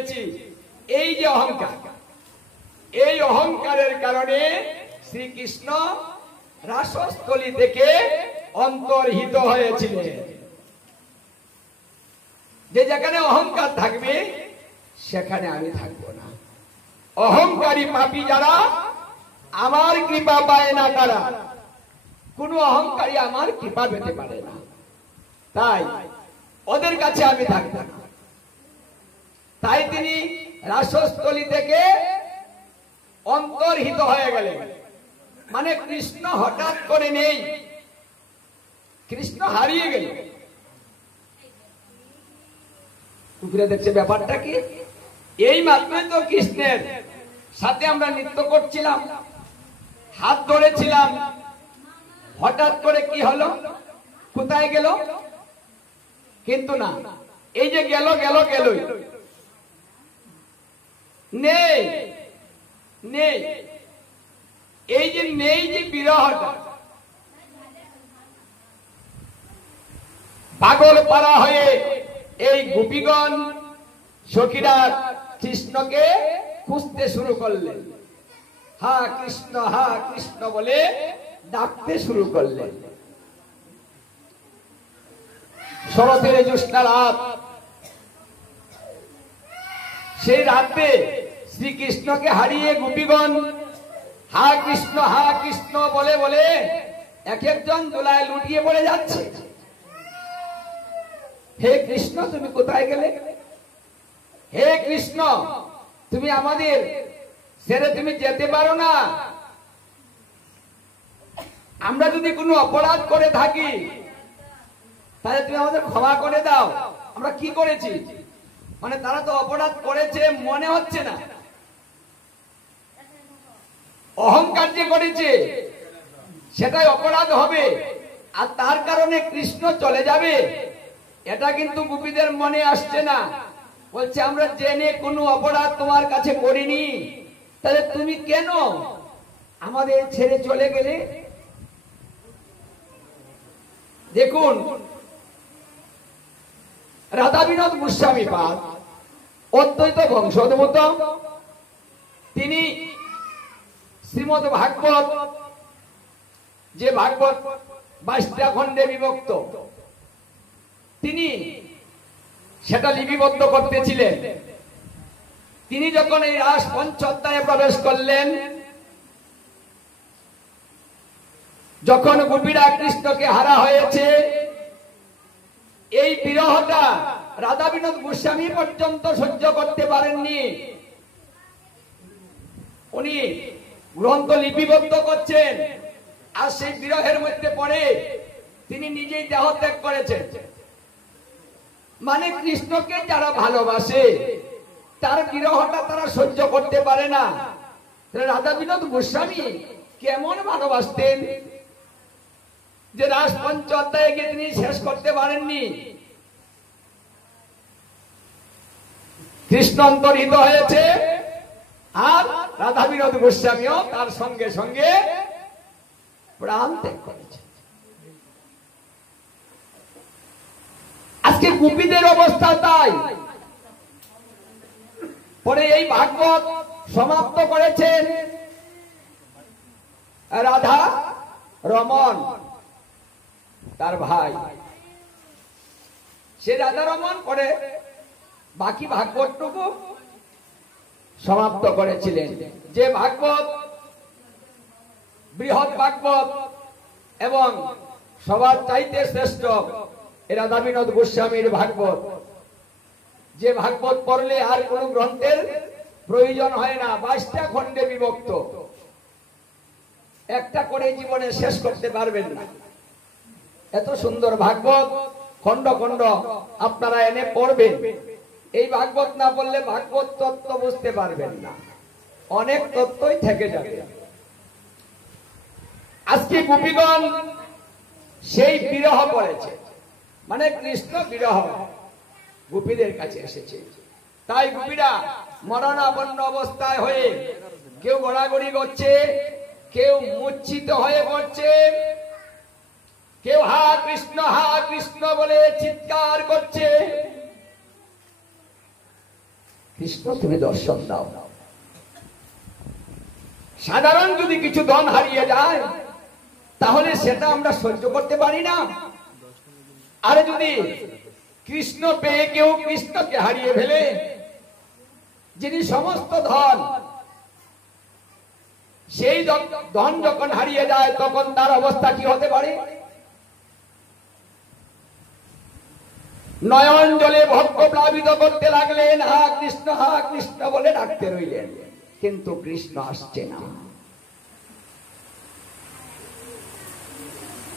পেয়েছি। এই যে অহংকার, এই অহংকারের কারণে শ্রীকৃষ্ণ রাসস্থলী থেকে অন্তর্হিত হয়েছিলেন। যে যেখানে অহংকার থাকবে সেখানে আমি থাকবো না। অহংকারী পাপী যারা আমার কৃপা পায় না, তারা কোন অহংকারী আমার কৃপা পেতে পারে না, তাই ওদের কাছে আমি থাকবো না। তাই তিনি রাসস্থলী থেকে অন্তর্হিত হয়ে গেলেন। মানে কৃষ্ণ হঠাৎ করে নেই, কৃষ্ণ হারিয়ে গেল। কুকুরে দেখছে ব্যাপারটা কি, এই মাত্রই তো কৃষ্ণের সাথে আমরা নৃত্য করছিলাম, হাত ধরেছিলাম, হঠাৎ করে কি হলো, কোথায় গেল? কিন্তু না, এই যে গেল গেল গেলই, নেই নেই, এই যে নেই, যে বিরহটা, পাগল পারা হয়ে এই গোপীগণ সখীরা কৃষ্ণকে খুঁজতে শুরু করলেন। হা কৃষ্ণ বলে ডাকতে শুরু করলেন। শরতের জ্যোৎস্না রাত, সেই রাতে শ্রীকৃষ্ণকে হারিয়ে গোপীগণ হা কৃষ্ণ বলে বলে এক একজন দোলায় লুটিয়ে পড়ে যাচ্ছে। হে কৃষ্ণ, তুমি কোথায় গেলে? হে কৃষ্ণ, তুমি আমাদের ছেড়ে তুমি যেতে পারো না। আমরা যদি কোনো অপরাধ করে থাকি তাহলে তুমি আমাদের ক্ষমা করে দাও। আমরা কি করেছি? মানে তারা তো অপরাধ করেছে মনে হচ্ছে না, অহংকার যে করেছে সেটাই অপরাধ হবে, আর তার কারণে কৃষ্ণ চলে যাবে, এটা কিন্তু গোপীদের মনে আসছে না। বলছে আমরা জেনে কোনো অপরাধ তোমার কাছে করিনি, তাহলে তুমি কেন আমাদের ছেড়ে চলে গেলে? দেখুন, রাধা বিনোদ গোস্বামী পাদ অদ্বৈত বংশোদ্ভূত, তিনি শ্রীমদ ভাগবত, যে ভাগবত 22টা খণ্ডে বিভক্ত, তিনি সেটা লিপিবদ্ধ করতেছিলেন। তিনি যখন এই রাস পঞ্চ অধ্যায়ে প্রবেশ করলেন, যখন গোপীরা কৃষ্ণকে হারা হয়েছে, এই বিরহটা রাধা বিনোদ গোস্বামী পর্যন্ত সহ্য করতে পারেননি। উনি গ্রন্থ লিপিবদ্ধ করছেন, আর সেই বিরহের মধ্যে পড়ে তিনি নিজেই দেহ ত্যাগ করেছেন। মানে কৃষ্ণকে যারা ভালোবাসে তার বিরহটা তারা সহ্য করতে পারে না। রাধা বিনোদ গোস্বামী কেমন ভালোবাসতেন যে রাস পঞ্চ অধ্যায়ে গিয়ে তিনি শেষ করতে পারেননি। কৃষ্ণ অন্তর্হিত হয়েছে, আর রাধা বিনোদ গোস্বামীও তার সঙ্গে সঙ্গে প্রাণ ত্যাগ করেছে। আজকে গোপীদের অবস্থা তাই। পরে এই ভাগবত সমাপ্ত করেছেন রাধা রমন, তার ভাই। সে রাধা রমন পরে বাকি ভাগবতটুকু সমাপ্ত করেছিলেন। যে ভাগবত বৃহৎ ভাগবত এবং সবার চাইতে শ্রেষ্ঠ রাধা বিনোদ গোস্বামীর ভাগবত, যে ভাগবত পড়লে আর কোন গ্রন্থের প্রয়োজন হয় না। 22টা খণ্ডে বিভক্ত, একটা করে জীবনে শেষ করতে পারবেন না। এত সুন্দর ভাগবত, খণ্ড খণ্ড আপনারা এনে পড়বেন। এই ভাগবত না পড়লে ভাগবত তত্ত্ব বুঝতে পারবেন না, অনেক তত্ত্বই থেকে যাবে। আজকে গোপীগণ সেই বিরহ করেছে, মানে কৃষ্ণ বিরহ গোপীদের কাছে এসেছে। তাই গোপীরা মরণাপন্ন অবস্থায় হয়ে কেউ গড়াগড়ি করছে, কেউ মূর্ছিত হয়ে পড়ছে, কেউ হা কৃষ্ণ বলে চিৎকার করছে। কৃষ্ণ তুমি দর্শন দাও। সাধারণ যদি কিছু ধন হারিয়ে যায় তাহলে সেটা আমরা সহ্য করতে পারি না। আর যদি কৃষ্ণ পেয়ে কেউ কৃষ্ণকে হারিয়ে ফেলে, যিনি সমস্ত ধন, সেই ধন যখন হারিয়ে যায় তখন তার অবস্থা কি হতে পারে? নয়ন জলে ভক্ত প্লাবিত করতে লাগলেন, হা কৃষ্ণ বলে ডাকতে রইলেন, কিন্তু কৃষ্ণ আসছে না।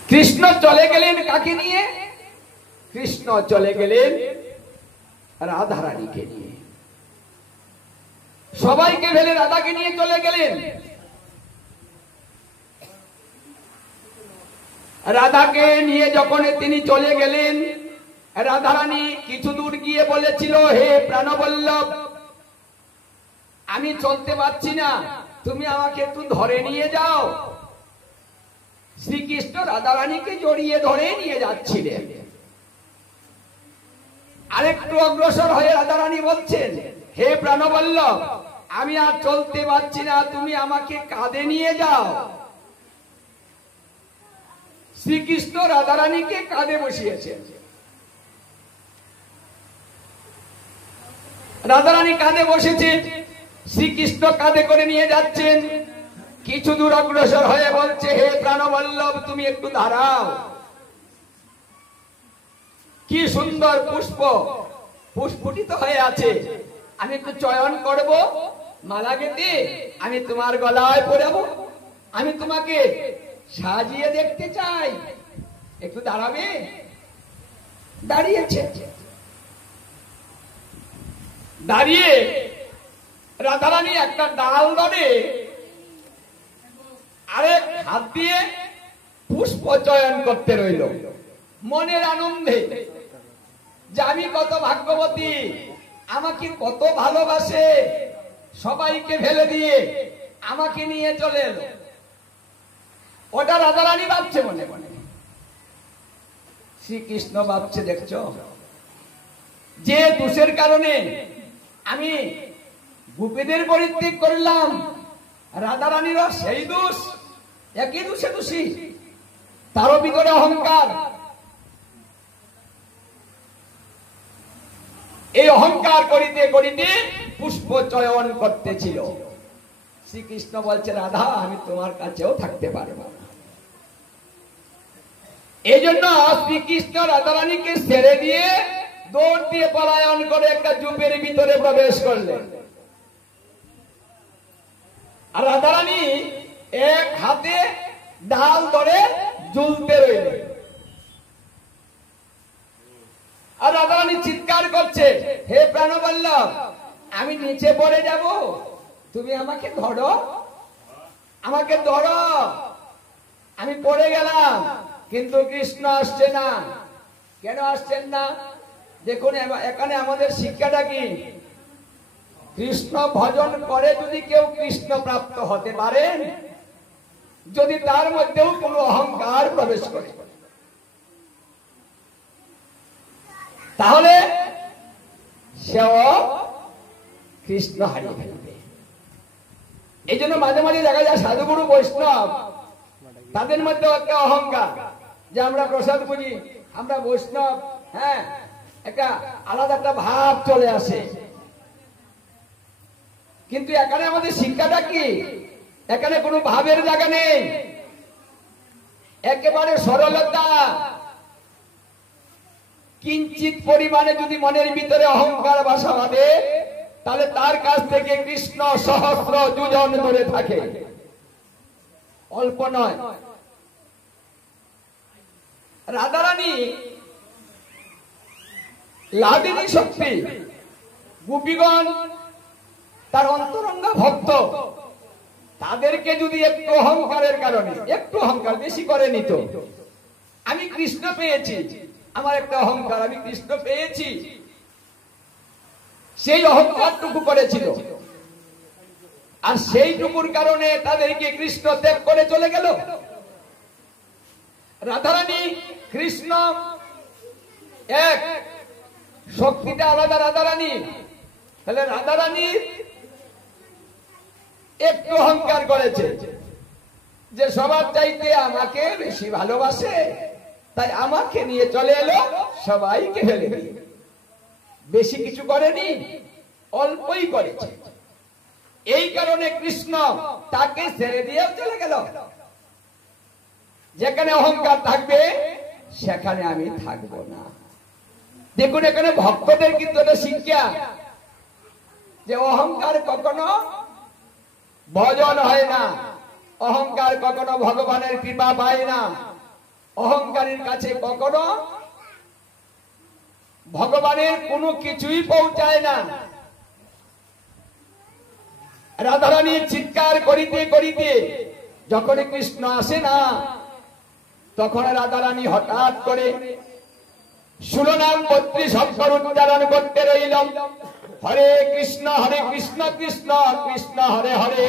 কৃষ্ণ চলে গেলেন কাকে নিয়ে? কৃষ্ণ চলে গেলেন রাধারানীকে নিয়ে। সবাইকে ফেলে রাধাকে নিয়ে চলে গেলেন। রাধাকে নিয়ে যখন তিনি চলে গেলেন, রাধারানী কিছু দূর গিয়ে বলেছিল, হে প্রাণবল্লভ, আমি চলতে পারছি না, তুমি আমাকে একটু ধরে নিয়ে যাও। শ্রীকৃষ্ণ রাধারানীকে জড়িয়ে ধরে নিয়ে যাচ্ছিলেন। আরেকটু অগ্রসর হয়ে রাধারানী বলছেন, হে প্রাণবল্লভ, আমি আর চলতে পারছি না, তুমি আমাকে কাঁধে নিয়ে যাও। শ্রীকৃষ্ণ রাধারানীকে কাঁধে বসিয়েছেন। রাধারানী কাঁধে বসেছেন, শ্রীকৃষ্ণ কাঁধে করে নিয়ে যাচ্ছেন। কিছু দূর অগ্রসর হয়ে বলছে, হে প্রাণবল্লভ, তুমি একটু দাঁড়াও। কি সুন্দর পুষ্প পুষ্পটিত হয়ে আছে, আমি একটু চয়ন করব, মালা গেঁথে আমি তোমার গলায় পরাবো, আমি তোমাকে সাজিয়ে দেখতে চাই, একটু দাঁড়াবে? দাঁড়িয়েছে। দাঁড়িয়ে রাধারানী একটা ডাল ধরে আরেক হাত দিয়ে পুষ্প চয়ন করতে রইল, মনের আনন্দে যে আমি কত ভাগ্যবতী, আমাকে কত ভালোবাসে, সবাইকে ফেলে দিয়ে আমাকে নিয়ে চলে এলো। ওটা রাধারানী ভাবছে মনে মনে। শ্রীকৃষ্ণ ভাবছে, দেখছো, যে দোষের কারণে আমি গোপীদের পরিত্যাগ করলাম, রাধারানীরও সেই দোষ, একই দোষে দোষী, তারও ভিতরে অহংকার। এই অহংকার করিতে করিতে পুষ্প চয়ন করতেছিল। শ্রীকৃষ্ণ বলছে, রাধা, আমি তোমার কাছেও থাকতে পারব না। এই জন্য শ্রীকৃষ্ণ রাধারানীকে ছেড়ে দিয়ে দৌড় দিয়ে পলায়ন করে একটা জুপের ভিতরে প্রবেশ করলেন। আর রাধারানী এক হাতে ডাল ধরে ঝুলতে রইলেন। আর রাধারানী চিৎকার করছে, হে প্রাণবল্লভ, আমি নিচে পড়ে যাব, তুমি আমাকে ধরো, আমাকে ধরো, আমি পড়ে গেলাম। কিন্তু কৃষ্ণ আসছে না। কেন আসছেন না? দেখুন, এখানে আমাদের শিক্ষাটা কি? কৃষ্ণ ভজন করে যদি কেউ কৃষ্ণ প্রাপ্ত হতে পারেন, যদি তার মধ্যেও কোনো অহংকার প্রবেশ করে, তাহলে সেও কৃষ্ণ হারিয়ে ফেলবে। এই জন্য মাঝে মাঝে দেখা যায় সাধুগুরু বৈষ্ণব, তাদের মধ্যে একটা অহংকার যে আমরা প্রসাদ বুঝি, আমরা বৈষ্ণব, হ্যাঁ, একটা আলাদা একটা ভাব চলে আসে। কিন্তু এখানে আমাদের শিক্ষাটা কি? এখানে কোনো ভাবের জায়গা নেই, একেবারে সরলতা। কিঞ্চিত পরিমাণে যদি মনের ভিতরে অহংকার বাসা বাঁধে, তাহলে তার কাছ থেকে কৃষ্ণ সহস্র যোজন দূরে থাকে, অল্প নয়। রাধারানী লাদিনী শক্তি, গোপীগণ তার অন্তরঙ্গা ভক্ত, তাদেরকে যদি একটু অহংকারের কারণে, একটু অহংকার, বেশি করে নিত, আমি কৃষ্ণ পেয়েছি, আমার একটা অহংকার, আমি কৃষ্ণ পেয়েছি, সেই অহংকারটুকু করেছিল, আর সেইটুকুর কারণে তাদেরকে কৃষ্ণ ত্যাগ করে চলে গেল। রাধারানী কৃষ্ণ এক, শক্তিটা আলাদা রাধারানী, তাহলে রাধারানী একটু অহংকার করেছে যে সবার চাইতে আমাকে বেশি ভালোবাসে, তাই আমাকে নিয়ে চলে এলো সবাইকে ফেলে দিয়ে। বেশি কিছু করেনি, অল্পই করেছে। এই কারণে কৃষ্ণ তাকে ছেড়ে দিয়েও চলে গেল। যেখানে অহংকার থাকবে সেখানে আমি থাকবো না। দেখুন এখানে ভক্তদের কিন্তু এটা শিক্ষা যে অহংকার কখনো ভজন হয় না, অহংকার কখনো ভগবানের কৃপা পায় না, অহংকারীর কাছে কখনো ভগবানের কোনো কিছুই পৌঁছায় না। রাধারানী চিৎকার করিতে করিতে যখন কৃষ্ণ আসে না, তখন রাধারানী হঠাৎ করে 16 নাম 32 অক্ষর উচ্চারণ করতে রইল। হরে কৃষ্ণ কৃষ্ণ কৃষ্ণ হরে হরে,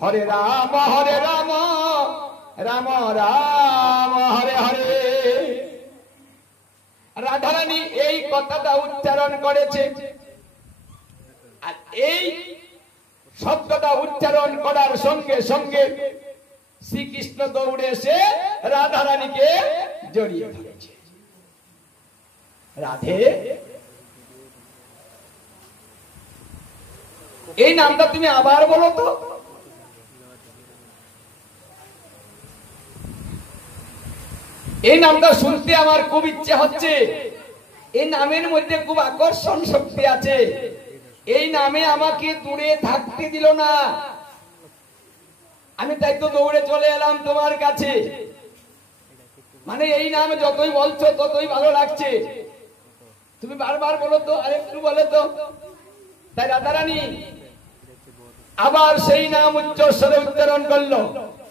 হরে রাম রাম রাম হরে হরে। রাধারানী এই কথাটা উচ্চারণ করেছে, আর এই শব্দটা উচ্চারণ করার সঙ্গে সঙ্গে শ্রীকৃষ্ণ দৌড়ে এসে রাধারানীকে জড়িয়ে ধরেছে। রাধে, এই নামটা তুমি আবার বলো তো। এই নামটা শুনতে আমার খুব ইচ্ছে হচ্ছে। এই নামের মধ্যে খুব আকর্ষণ শক্তি আছে। এই নামে আমাকে দূরে থাকতে দিল না, আমি তাই তো দৌড়ে চলে এলাম তোমার কাছে। মানে এই নাম যতই বলছো ততই ভালো লাগছে, তুমি বারবার বলো তো, আরেকটু বলো তো। তাই রাধারানী আবার সেই নাম উচ্চস্বরে উচ্চারণ করলো।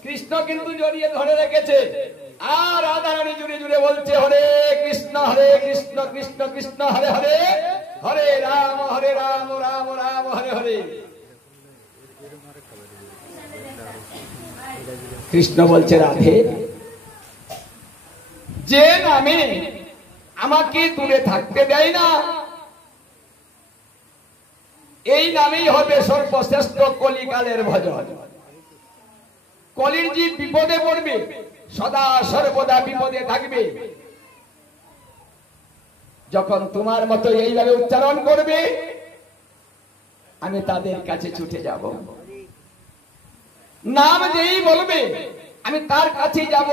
কৃষ্ণ কিন্তু জড়িয়ে ধরে রেখেছে, আর রাধারানী জুড়ে জুড়ে বলছে হরে কৃষ্ণ কৃষ্ণ কৃষ্ণ হরে হরে, হরে রাম রাম রাম হরে হরে। কৃষ্ণ বলছে রাধে, যে নামে আমাকে দূরে থাকতে দেয় না, এই নামেই হবে সর্বশ্রেষ্ঠ কলিকালের ভজন। কলির জীব বিপদে পড়বে, সদা সর্বদা বিপদে থাকবে, যখন তোমার মতো এইভাবে উচ্চারণ করবে আমি তাদের কাছে ছুটে যাব। নাম যেই বলবে আমি তার কাছে যাব,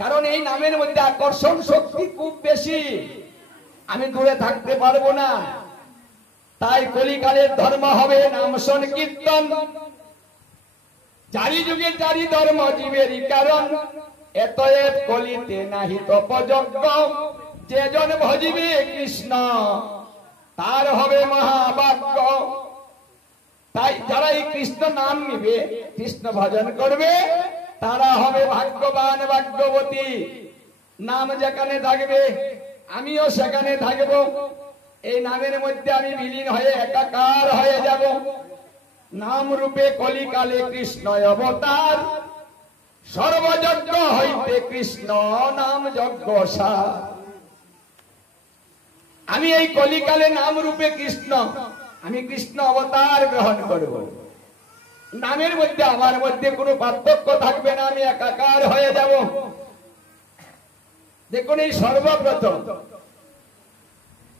কারণ এই নামের মধ্যে আকর্ষণ শক্তি খুব বেশি, আমি দূরে থাকতে পারবো না। তাই কলিকালের ধর্ম হবে নাম সংকীর্তন। চারি যুগে চারি ধর্ম জীবেরই কারণ, এতএব কলিতে নাহি তপযজ্ঞ। যেজন ভজিবে কৃষ্ণ তার হবে মহাভাগ্য। তাই যারা এই কৃষ্ণ নাম নিবে, কৃষ্ণ ভজন করবে, তারা হবে ভাগ্যবান ভাগ্যবতী। নাম যেখানে থাকবে আমিও সেখানে থাকব। এই নামের মধ্যে আমি বিলীন হয়ে একাকার হয়ে যাব। নাম রূপে কলিকালে কৃষ্ণ অবতার, সর্বযজ্ঞ হইতে কৃষ্ণ নাম যজ্ঞ সার। আমি এই কলিকালে নাম রূপে কৃষ্ণ, আমি কৃষ্ণ অবতার গ্রহণ করব। নামের মধ্যে আমার মধ্যে কোনো পার্থক্য থাকবে না, আমি একাকার হয়ে যাব। দেখুন এই সর্বপ্রথম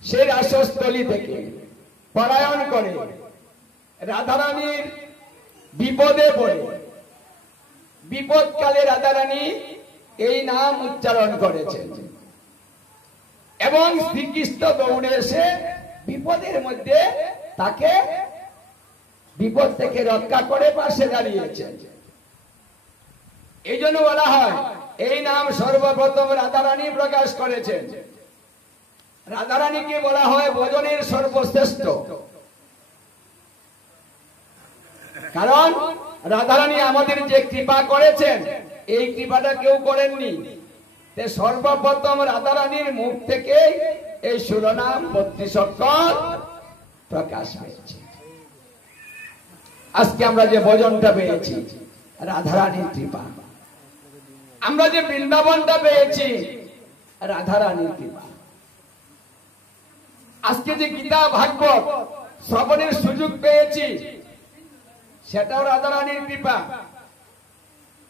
সেই রাসস্থলী থেকে পলায়ন করে রাধারানীর বিপদে পড়ে, বিপদকালে রাধারানী এই নাম উচ্চারণ করেছেন এবং শ্রীকৃষ্ণ দৌড়ে এসে বিপদের মধ্যে তাকে বিপদ থেকে রক্ষা করে পাশে দাঁড়িয়েছেন। এই জন্য বলা হয় এই নাম সর্বপ্রথম রাধারানী প্রকাশ করেছেন। রাধারানীকে বলা হয় ভজনের সর্বশ্রেষ্ঠ, কারণ রাধারানী আমাদের যে কৃপা করেছেন এই কৃপাটা কেউ করেননি। সর্বপ্রথম রাধারানীর মুখ থেকে এই 16 নাম 32 অক্ষর প্রকাশ পেয়েছে। আজকে আমরা যে ভজনটা পেয়েছি রাধারানীর কৃপা, আমরা যে বৃন্দাবনটা পেয়েছি রাধারানীর কৃপা, আজকে যে গীতা ভাগবত শ্রবণের সুযোগ পেয়েছি, সেটাও রাধারানীর কৃপা।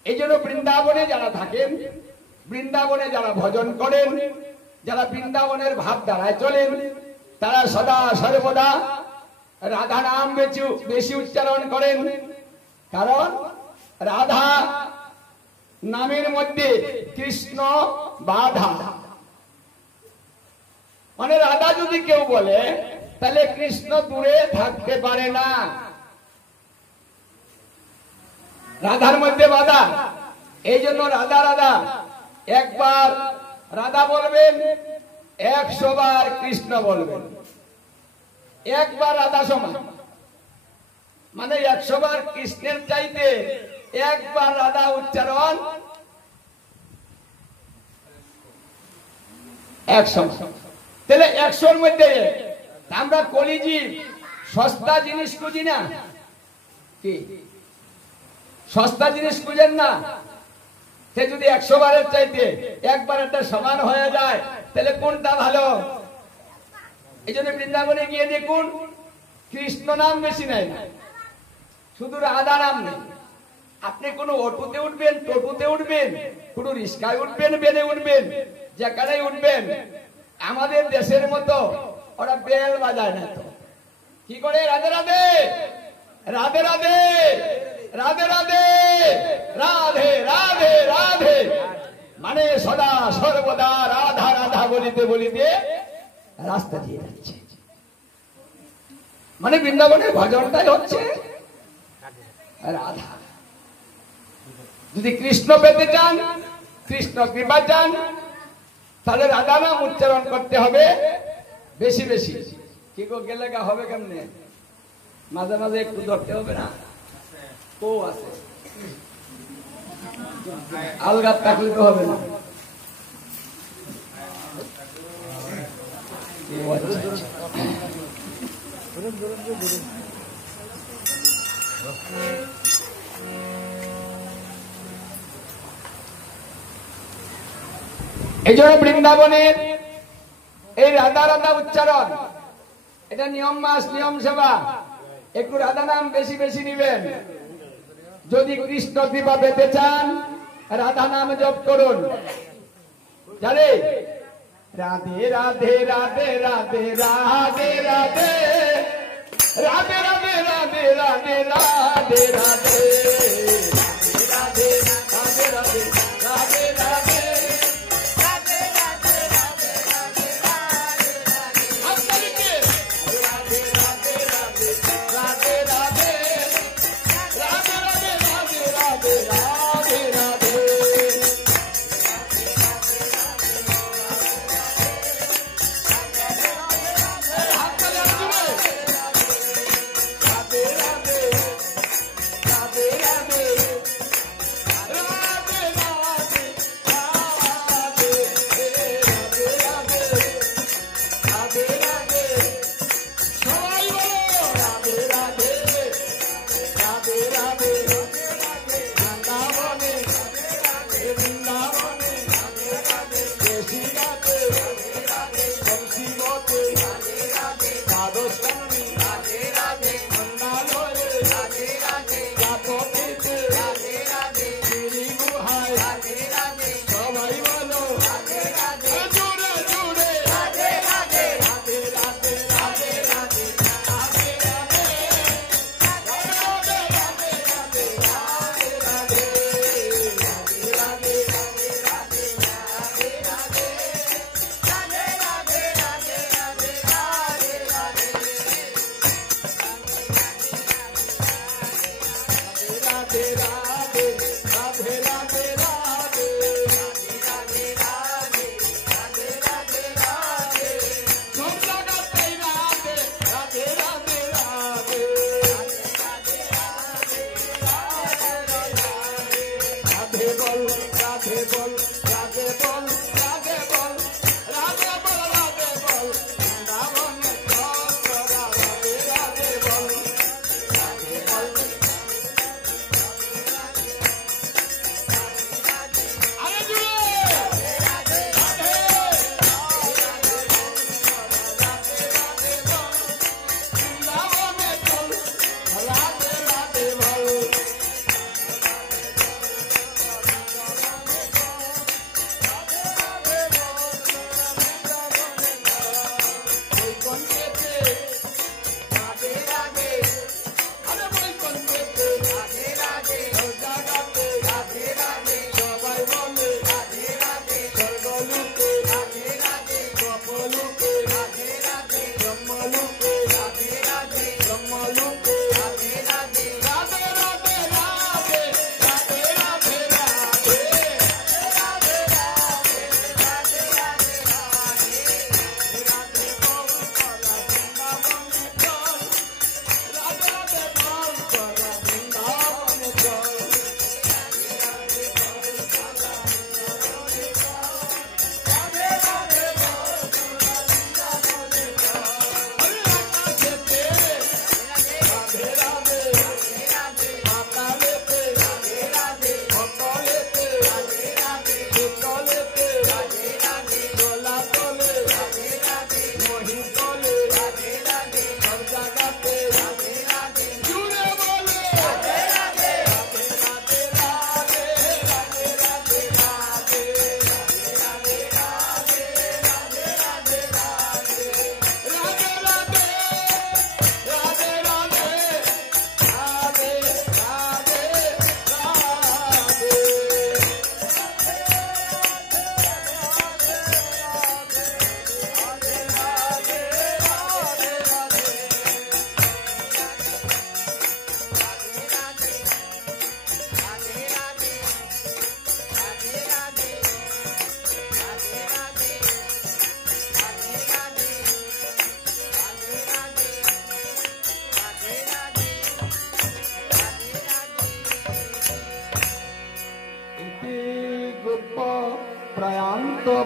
এই জন্য বৃন্দাবনে যারা থাকেন, বৃন্দাবনে যারা ভজন করেন, যারা বৃন্দাবনের ভাবধারায় চলেন, তারা সদা সর্বদা রাধা নাম বেশি উচ্চারণ করেন। কারণ রাধা নামের মধ্যে কৃষ্ণ বাধা, মানে রাধা যদি কেউ বলে তাহলে কৃষ্ণ দূরে থাকতে পারে না। রাধার মধ্যে বাধা, এই জন্য রাধা রাধা একবার রাধা বলবেন, 100 বার কৃষ্ণ বলবেন। একবার রাধা সমান, মানে 100 বার কৃষ্ণের চাইতে একবার রাধা উচ্চারণ 100। তাহলে 100-র মধ্যে আমরা কলিজীব সস্তা জিনিস খুঁজি না, কি সস্তা জিনিস খুঁজেন না? সে যদি 100 বারের চাইতে একবার একটা সমান হয়ে যায়, তাহলে কোনটা ভালো? এই জন্য বৃন্দাবনে গিয়ে দেখুন, কৃষ্ণ নাম বেশি নাই, শুধু রাধা নাম নেই। আপনি কোনো অটোতে উঠবেন, টোটোতে উঠবেন, কোনো রিস্কায় উঠবেন, বেনে উঠবেন, যেখানেই উঠবেন, আমাদের দেশের মতো ওরা বেল বাজায় না। তো কি করে? রাধে রাধে রাধে রাধে রাধে রাধে রাধে রাধে রাধে, মানে সদা সর্বদা রাধা রাধা বলিতে বলিতে রাস্তা দিয়ে যাচ্ছে। মানে বৃন্দাবনের ভজনটাই হচ্ছে রাধা। যদি কৃষ্ণ পেতে চান, কৃষ্ণ কৃপা চান, তাহলে রাধা নাম উচ্চারণ করতে হবে বেশি বেশি। কি গেলে হবে কেমনে? মাঝে মাঝে একটু ধরতে হবে না? ও আছে আলগাত থাকলে তো হবে না। এই জন্য বৃন্দাবনের এই রাধা রাধা উচ্চারণ, এটা নিয়ম মাস, নিয়ম সেবা। একটু রাধা নাম বেশি বেশি নিবেন। যদি কৃষ্ণ কৃপা পেতে চান, রাধা নাম জপ করুন। জানে রাধে রাধে রাধে রাধে রাধে রাধে রাধে রাধে রাধে রাধে রাধে রাধে রাধে রাধে রাধে রাধে রাধে। রাধে রাধে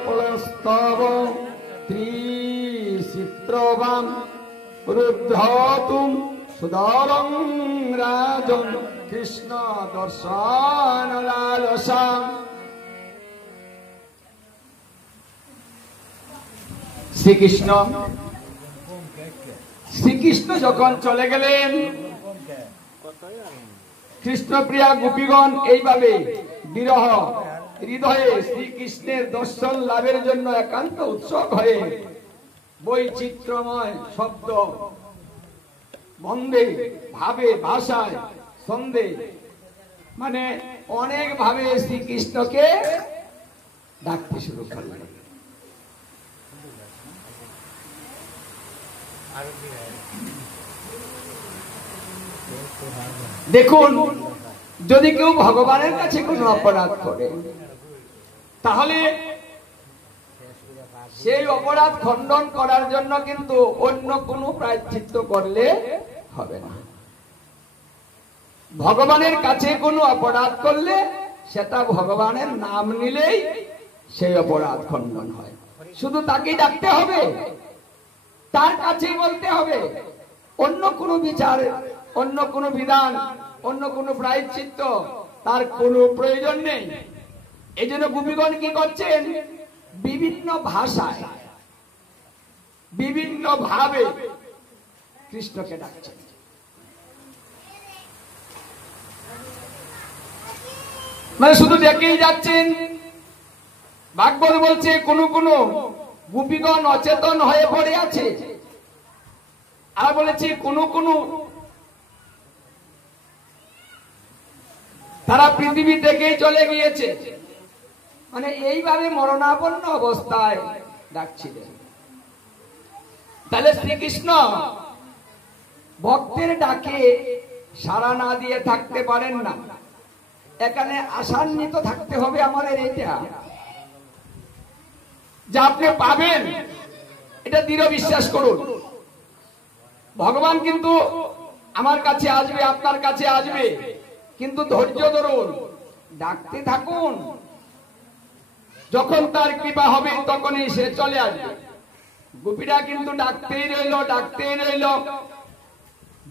পলস্তব ত্রিচিত্রবাম রুদ্ধতুম সুদরং রাজন কৃষ্ণ দর্শন লালসাম। শ্রীকৃষ্ণ যখন চলে গেলেন, কৃষ্ণপ্রিয়া গোপীগণ এইভাবে বিরহ হৃদয়ে শ্রীকৃষ্ণের দর্শন লাভের জন্য একান্ত উৎসুক হয়ে বৈচিত্র্যময় শব্দ বন্দে ভাবে ভাষায় ছন্দে মানে অনেক ভাবে শ্রীকৃষ্ণকে ডাকতে শুরু করলেন। দেখুন, যদি কেউ ভগবানের কাছে কোনো অপরাধ করে তাহলে সেই অপরাধ খণ্ডন করার জন্য কিন্তু অন্য কোনো প্রায়শ্চিত্ত করলে হবে না। ভগবানের কাছে কোনো অপরাধ করলে সেটা ভগবানের নাম নিলেই সেই অপরাধ খণ্ডন হয়। শুধু তাকেই ডাকতে হবে, তার কাছেই বলতে হবে, অন্য কোনো বিচার, অন্য কোনো বিধান, অন্য কোনো প্রায়শ্চিত্ত তার কোনো প্রয়োজন নেই। এই জন্য গোপীগণ কি করছেন, বিভিন্ন ভাষায় বিভিন্ন ভাবে কৃষ্ণকে ডাকছেন। মানে শুধু ডেকেই যাচ্ছেন। ভাগবত বলছে কোন কোন গোপীগণ অচেতন হয়ে পড়ে আছে, আর বলেছে কোন কোন তারা পৃথিবী থেকেই চলে গিয়েছে। মানে এইভাবে মরণাপন্ন অবস্থায় ডাকছিলেন। তাহলে শ্রীকৃষ্ণ ভক্তের ডাকে সাড়া না দিয়ে থাকতে পারেন না। এখানে আশান্বিত থাকতে হবে আমাদের। এইটা যা আপনি পাবেন এটা দৃঢ় বিশ্বাস করুন। ভগবান কিন্তু আমার কাছে আসবে, আপনার কাছে আসবে, কিন্তু ধৈর্য ধরুন, ডাকতে থাকুন। যখন তার কৃপা হবে তখনই সে চলে আসবে। গোপীরা কিন্তু ডাকতেই রইল, ডাকতেই রইল,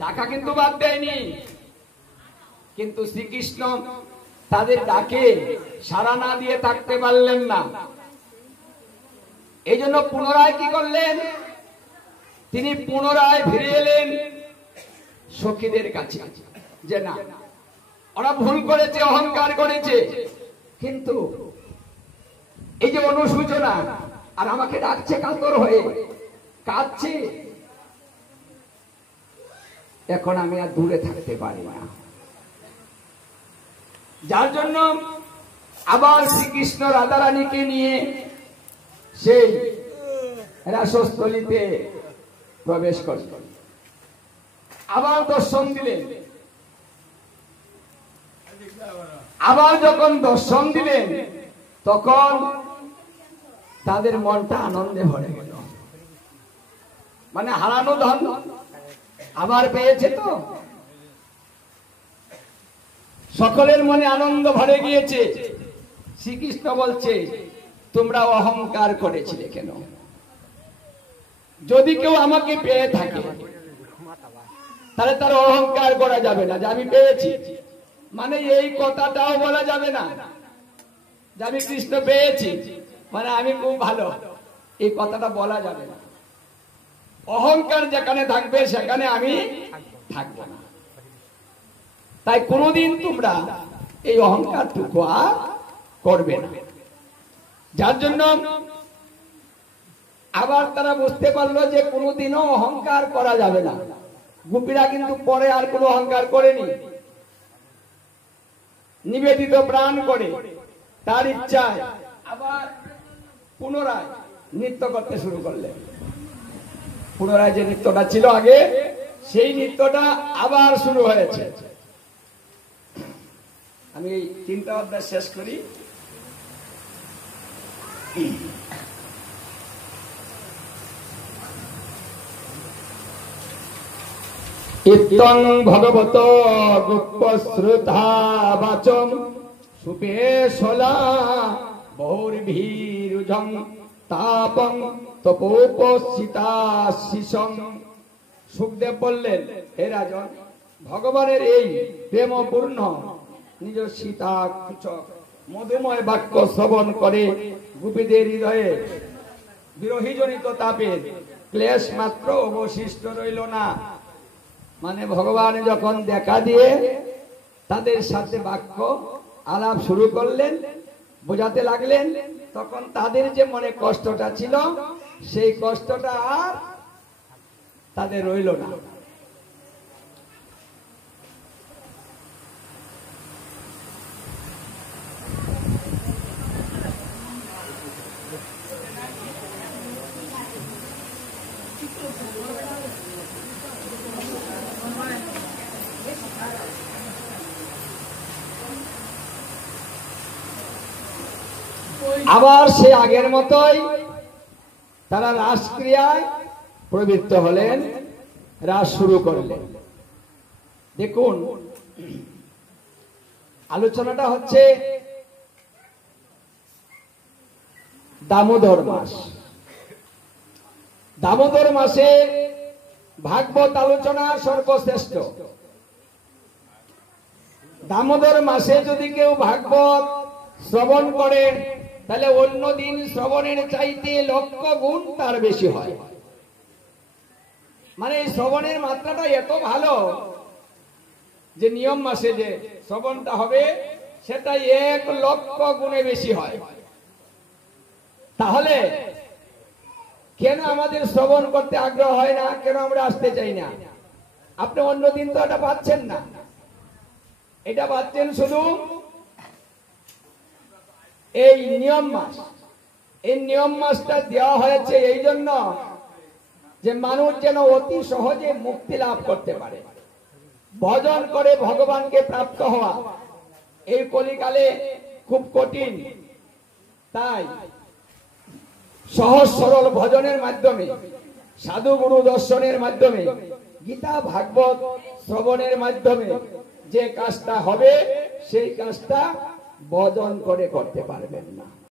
ডাকা কিন্তু বাদ দেয়নি। কিন্তু শ্রীকৃষ্ণ তাদের ডাকে সাড়া না দিয়ে থাকতে পারলেন না। এই জন্য পুনরায় কি করলেন, তিনি পুনরায় ফিরে এলেন সখীদের কাছে, যে না, ওরা ভুল করেছে, অহংকার করেছে, কিন্তু এই যে অনুশোচনা, আর আমাকে ডাকছে কাতর হয়ে, কাঁদছে, এখন আমি আর দূরে থাকতে পারি না। যার জন্য আবার শ্রীকৃষ্ণ রাধারানীকে নিয়ে সেই রাসস্থলীতে প্রবেশ করলেন, আবার দর্শন দিলেন। আবার যখন দর্শন দিলেন তখন তাদের মনটা আনন্দে ভরে গেল। মানে হারানো ধন আবার পেয়েছে তো, সকলের মনে আনন্দ ভরে গিয়েছে। শ্রীকৃষ্ণ বলছে, তোমরা অহংকার করেছিলে কেন? যদি কেউ আমাকে পেয়ে থাকে তাহলে তার অহংকার করা যাবে না যে আমি পেয়েছি। মানে এই কথাটাও বলা যাবে না যে আমি কৃষ্ণ পেয়েছি, মানে আমি খুব ভালো, এই কথাটা বলা যাবে না। অহংকার যেখানে থাকবে সেখানে আমি থাকবো না। তাই কোনোদিন তোমরা এই অহংকারটুকু আর করবে না। যার জন্য আবার তারা বুঝতে পারলো যে কোনোদিনও অহংকার করা যাবে না। গোপীরা কিন্তু পরে আর কোনো অহংকার করেনি, নিবেদিত প্রাণ করে তার ইচ্ছায় আবার পুনরায় নৃত্য করতে শুরু করলেন। পুনরায় যে নৃত্যটা ছিল আগে, সেই নৃত্যটা আবার শুরু হয়েছে। আমি এই 3টা অধ্যায় শেষ করি। ইত্তং ভগবত গুপ্তশ্রুতা বাচম সুপেশলা বহুর্ভীরুজং তাপং তপোপসিতাশিসং। সুখদেব বললেন, হে রাজন, ভগবানের এই প্রেমপূর্ণ নিজ সীতা কুচক মধুময় বাক্য শ্রবণ করে গোপীদের হৃদয়ে বিরহীজনিত তাপের ক্লেশ মাত্র অবশিষ্ট রইল না। মানে ভগবান যখন দেখা দিয়ে তাদের সাথে বাক্য আলাপ শুরু করলেন, বোঝাতে লাগলেন, তখন তাদের যে মনে কষ্টটা ছিল সেই কষ্টটা আর তাদের রইল না। আবার সে আগের মতোই তারা রাসক্রিয়ায় প্রবৃত্ত হলেন, রাস শুরু করলেন। দেখুন, আলোচনাটা হচ্ছে দামোদর মাস। দামোদর মাসে ভাগবত আলোচনা সর্বশ্রেষ্ঠ। দামোদর মাসে যদি কেউ ভাগবত শ্রবণ করে তাহলে অন্য দিন শ্রবণের চাইতে লক্ষ গুণ তার বেশি হয়। মানে এই শ্রবণের মাত্রাটা এত ভালো যে নিয়ম মাসে যে শ্রবণটা হবে সেটা 1 লক্ষ গুণে বেশি হয়। তাহলে কেন আমাদের শ্রবণ করতে আগ্রহ হয় না, কেন আমরা আসতে চাই না? আপনি অন্য দিন তো এটা পাচ্ছেন না, এটা পাচ্ছেন শুধু এই নিয়ম মাস। এই নিয়ম মাসটা দেওয়া হয়েছে এই জন্য যে মানুষ যেন অতি সহজে মুক্তি লাভ করতে পারে, ভজন করে ভগবানকে প্রাপ্ত হওয়া এই কলিকালে খুব কঠিন। তাই সহজ সরল ভজনের মাধ্যমে, সাধু গুরু দর্শনের মাধ্যমে, গীতা ভাগবত শ্রবণের মাধ্যমে যে কাজটা হবে সেই কাজটা ভজন করে করতে পারবেন না।